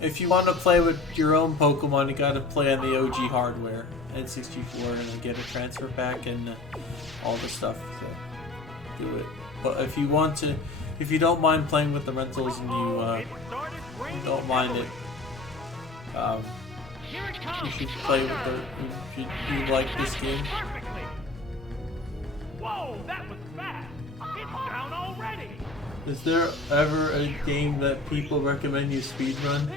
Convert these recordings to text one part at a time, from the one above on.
if you want to play with your own Pokemon, you gotta play on the OG hardware, N64, and then get a transfer pack and all the stuff to do it. But if you want to, if you don't mind playing with the rentals and you don't mind it, you should play with the. If you like this game. Whoa, that was fast. It's down already. Is there ever a game that people recommend you speedrun?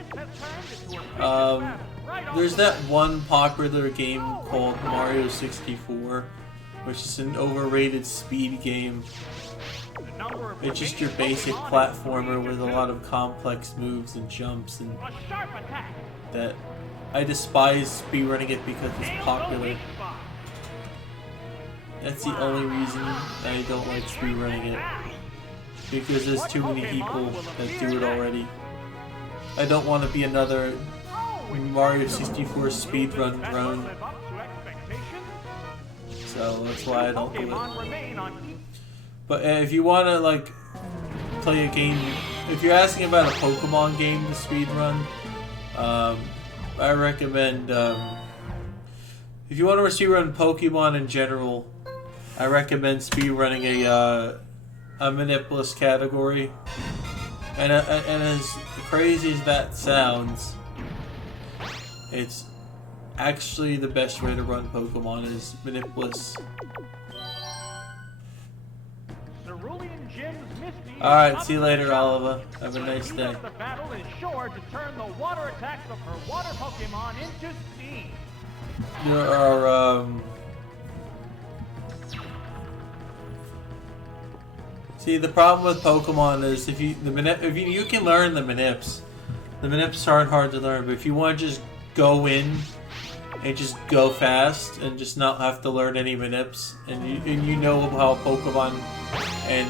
There's that one popular game called Mario 64, which is an overrated speed game. It's just your basic platformer with a lot of complex moves and jumps, and that I despise speedrunning it because it's popular. That's the only reason I don't like speedrunning it. Because there's too many people that do it already. I don't want to be another Mario 64 speedrun drone. So that's why I don't do it. But if you want to like play a game, if you're asking about a Pokemon game to speedrun, I recommend, if you want to speedrun Pokemon in general, I recommend speedrunning a Manipulous category. And as crazy as that sounds, it's actually the best way to run Pokemon is Manipulous. Alright, see you later, Oliva. Have a nice day. The battle is sure to turn the water attacks of her water Pokemon into steam. There are, see, the problem with Pokemon is if you can learn the Manips. The Manips aren't hard to learn, but if you want to just go in and just go fast and just not have to learn any Manips, and you know how Pokemon and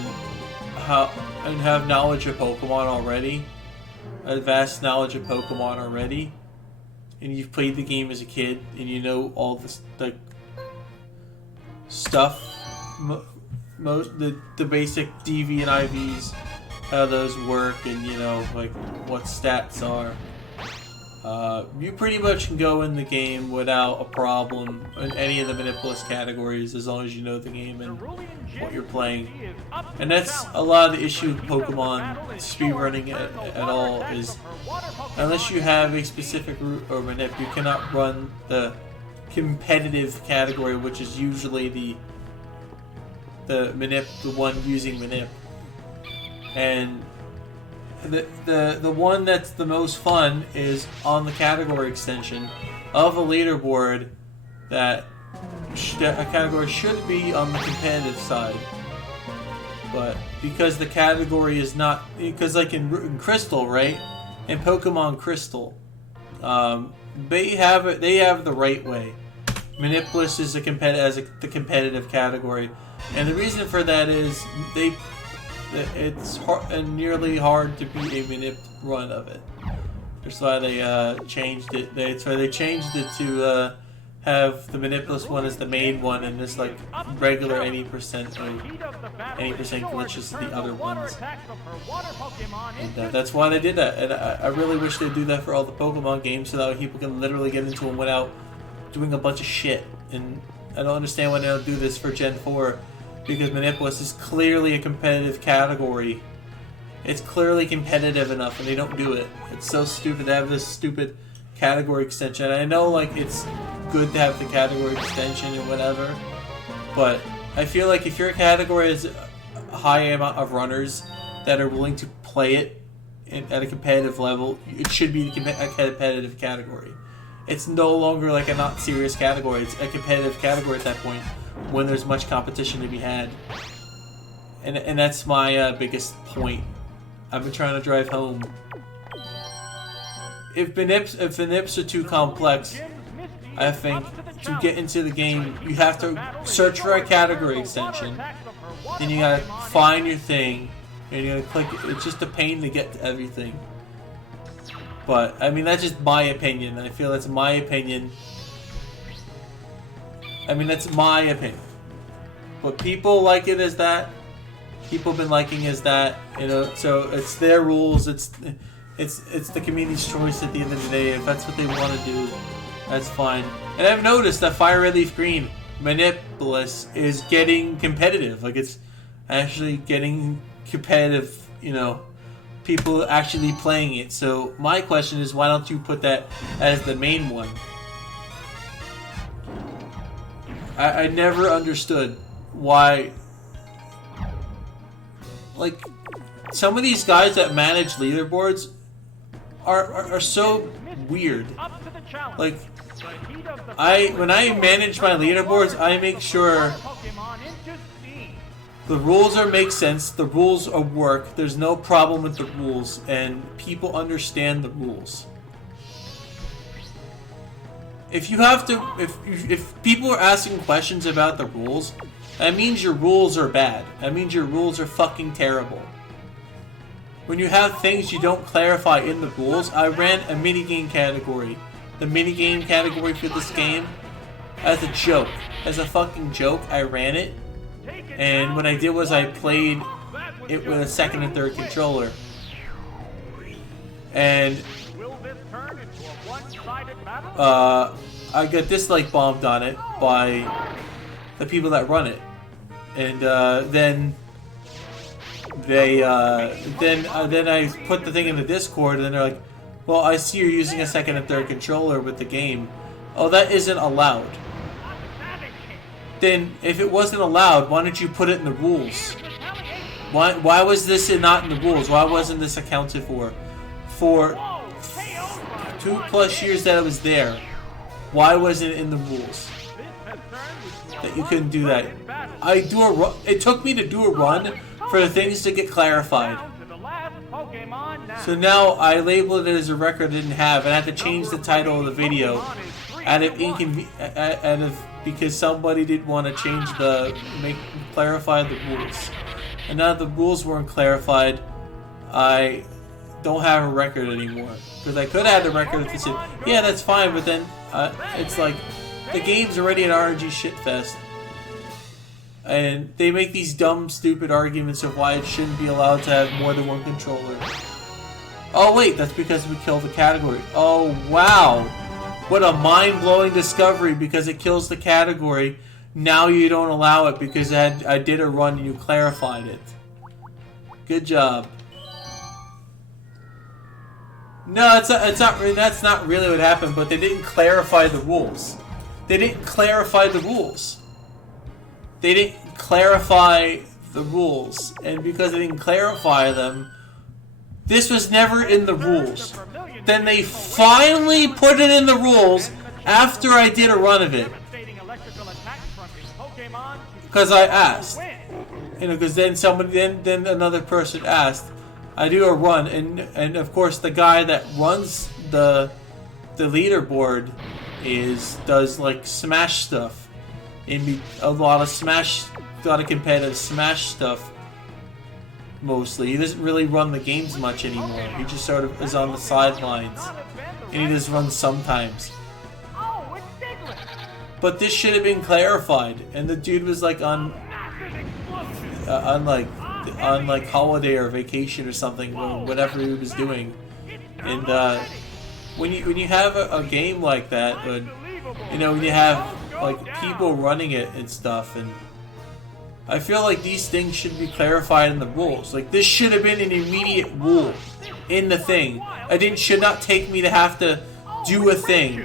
have knowledge of Pokemon already, a vast knowledge of Pokemon already, and you've played the game as a kid and you know all this like stuff, the basic DV and IVs, how those work, and you know like what stats are. You pretty much can go in the game without a problem in any of the Manipulous categories as long as you know the game and what you're playing. And that's a lot of the issue with Pokemon speedrunning at all, is unless you have a specific route or Manip, you cannot run the competitive category, which is usually the Manip, the one using Manip. And the one that's the most fun is on the category extension of a leaderboard that a category should be on the competitive side. But because the category is not, because like in Crystal, right? In Pokemon Crystal, they have the right way. Manipulous is the competitive category, and the reason for that is it's nearly hard to beat a Manip run of it. That's why they changed it. They changed it to have the Manipulous one as the main one, and just like regular 80% glitches as the other ones. And that's why they did that. And I really wish they'd do that for all the Pokemon games, so that people can literally get into them without doing a bunch of shit. And I don't understand why they don't do this for Gen 4. Because Manipulous is clearly a competitive category. It's clearly competitive enough, and they don't do it. It's so stupid to have this stupid category extension. I know, like, it's good to have the category extension and whatever, but I feel like if your category has a high amount of runners that are willing to play it at a competitive level, it should be a competitive category. It's no longer like a not serious category. It's a competitive category at that point, when there's much competition to be had. And that's my biggest point. I've been trying to drive home. If the nips are too complex, I think to get into the game, you have to search for a category extension. Then you gotta find your thing, and you gotta click it. It's just a pain to get to everything. But, I mean, that's just my opinion. I feel that's my opinion. I mean, that's my opinion. But people like it as that. People have been liking it as that. You know, so it's their rules. It's it's the community's choice at the end of the day. If that's what they want to do, that's fine. And I've noticed that Fire Red Leaf Green Manipulus is getting competitive. Like, it's actually getting competitive, you know, people actually playing it. So my question is, why don't you put that as the main one? I never understood why, like, some of these guys that manage leaderboards are so weird. Like, when I manage my leaderboards, I make sure the rules make sense, the rules work, there's no problem with the rules, and people understand the rules. If you have to, if people are asking questions about the rules, that means your rules are bad. That means your rules are fucking terrible. When you have things you don't clarify in the rules, I ran a minigame category. The minigame category for this game, as a joke. As a fucking joke, I ran it. And what I did was I played it with a second and third controller. And I got dislike bombed on it by the people that run it. And then I put the thing in the Discord, and then they're like, well, I see you're using a second and third controller with the game. Oh, that isn't allowed. Then, if it wasn't allowed, why didn't you put it in the rules? Why was this not in the rules? Why wasn't this accounted for? For 2+ years that it was there, why wasn't it in the rules? That you couldn't do that. It took me to do a run for the things to get clarified. So now I labeled it as a record I didn't have, and I had to change the title of the video because somebody didn't want to change clarify the rules. And now that the rules weren't clarified, I don't have a record anymore. Because I could have had a record if it said, yeah, that's fine, but then it's like, the game's already an RNG shitfest. And they make these dumb, stupid arguments of why it shouldn't be allowed to have more than one controller. Oh wait, that's because we killed the category. Oh wow! What a mind-blowing discovery, because it kills the category. Now you don't allow it because I did a run and you clarified it. Good job. No, that's not really what happened, but they didn't clarify the rules. They didn't clarify the rules. They didn't clarify the rules, and because they didn't clarify them, this was never in the rules. Then they finally put it in the rules after I did a run of it. Because I asked. You know, because then then another person asked. I do a run, and of course the guy that runs the leaderboard does like Smash stuff. A lot of competitive Smash stuff. Mostly, he doesn't really run the games much anymore. He just sort of is on the sidelines, and he just runs sometimes. But this should have been clarified, and the dude was like on like holiday or vacation or something, whatever he was doing. And when you have a game like that, you know, when you have like people running it and stuff, and I feel like these things should be clarified in the rules. Like, this should have been an immediate rule in the thing. It should not take me to have to do a thing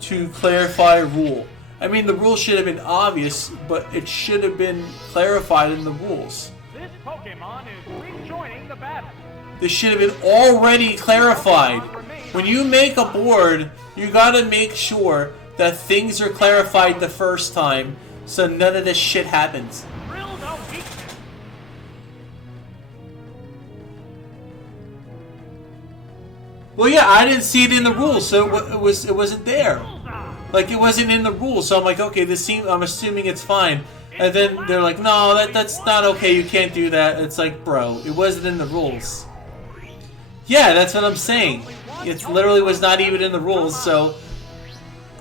to clarify a rule. I mean, the rule should have been obvious, but it should have been clarified in the rules. This Pokemon is rejoining the battle. This should have been already clarified. When you make a board, you gotta make sure that things are clarified the first time, so none of this shit happens. Well, yeah, I didn't see it in the rules, so it wasn't there. Like, it wasn't in the rules, so I'm like, okay, I'm assuming it's fine. And then they're like, no, that's not okay, you can't do that. It's like, bro, it wasn't in the rules. Yeah, that's what I'm saying. It literally was not even in the rules, so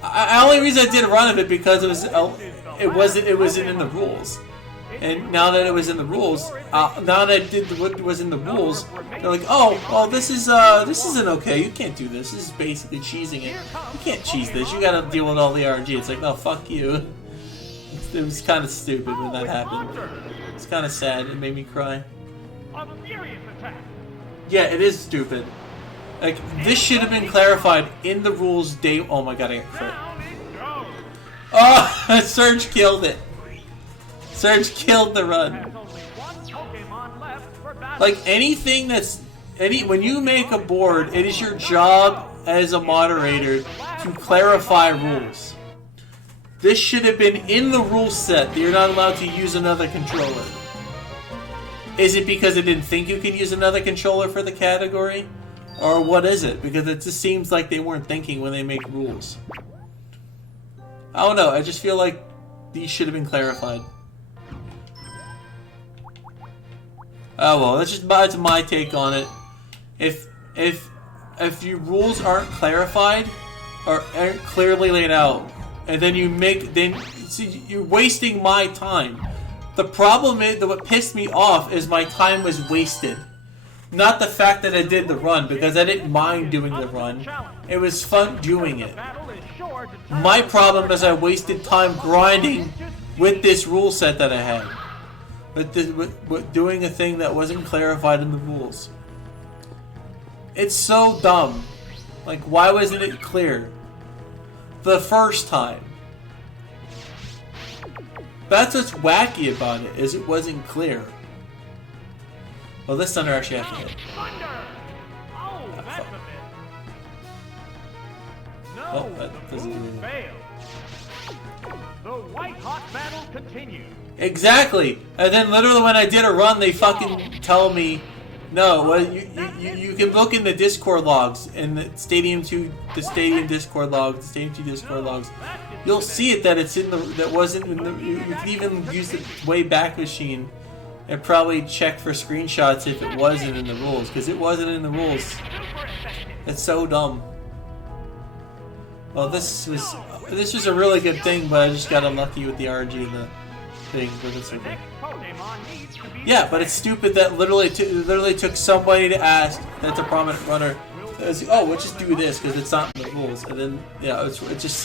the only reason I did a run of it because it wasn't in the rules. And now that it was in the rules, now that I did what was in the rules, they're like, oh, well, this isn't okay. You can't do this. This is basically cheesing it. You can't cheese this. You gotta deal with all the RNG. It's like, no, fuck you. It was kind of stupid when that happened. It's kind of sad. It made me cry. Yeah, it is stupid. Like, this should have been clarified in the rules day. Oh my god, I got crit. Oh, Surge killed it. Surge killed the run. Like, anything that's... when you make a board, it is your job as a moderator to clarify rules. This should have been in the rule set that you're not allowed to use another controller. Is it because they didn't think you could use another controller for the category? Or what is it? Because it just seems like they weren't thinking when they make rules. I don't know, I just feel like these should have been clarified. Oh well, that's my take on it. If your rules aren't clarified or aren't clearly laid out, and then see, you're wasting my time. The problem is that what pissed me off is my time was wasted. Not the fact that I did the run, because I didn't mind doing the run. It was fun doing it. My problem is I wasted time grinding with this rule set that I had. With doing a thing that wasn't clarified in the rules. It's so dumb. Like, why wasn't it clear the first time? That's what's wacky about it, is it wasn't clear. Well, this thunder actually has to hit. Oh, that doesn't do anything. The white hot battle continues. Exactly, and then literally when I did a run, they fucking tell me, no. Well, you can look in the Discord logs, in the Stadium 2, the Stadium Discord logs, the Stadium 2 Discord logs. You'll see it that it's in the that wasn't in the. You can even use the way back machine and probably check for screenshots if it wasn't in the rules, because it wasn't in the rules. It's so dumb. Well, this was a really good thing, but I just got unlucky with the RNG and the thing, but it's okay. Yeah, but it's stupid that literally took somebody to ask that's a prominent runner. Oh, we'll just do this because it's not in the rules, and then yeah, it's just.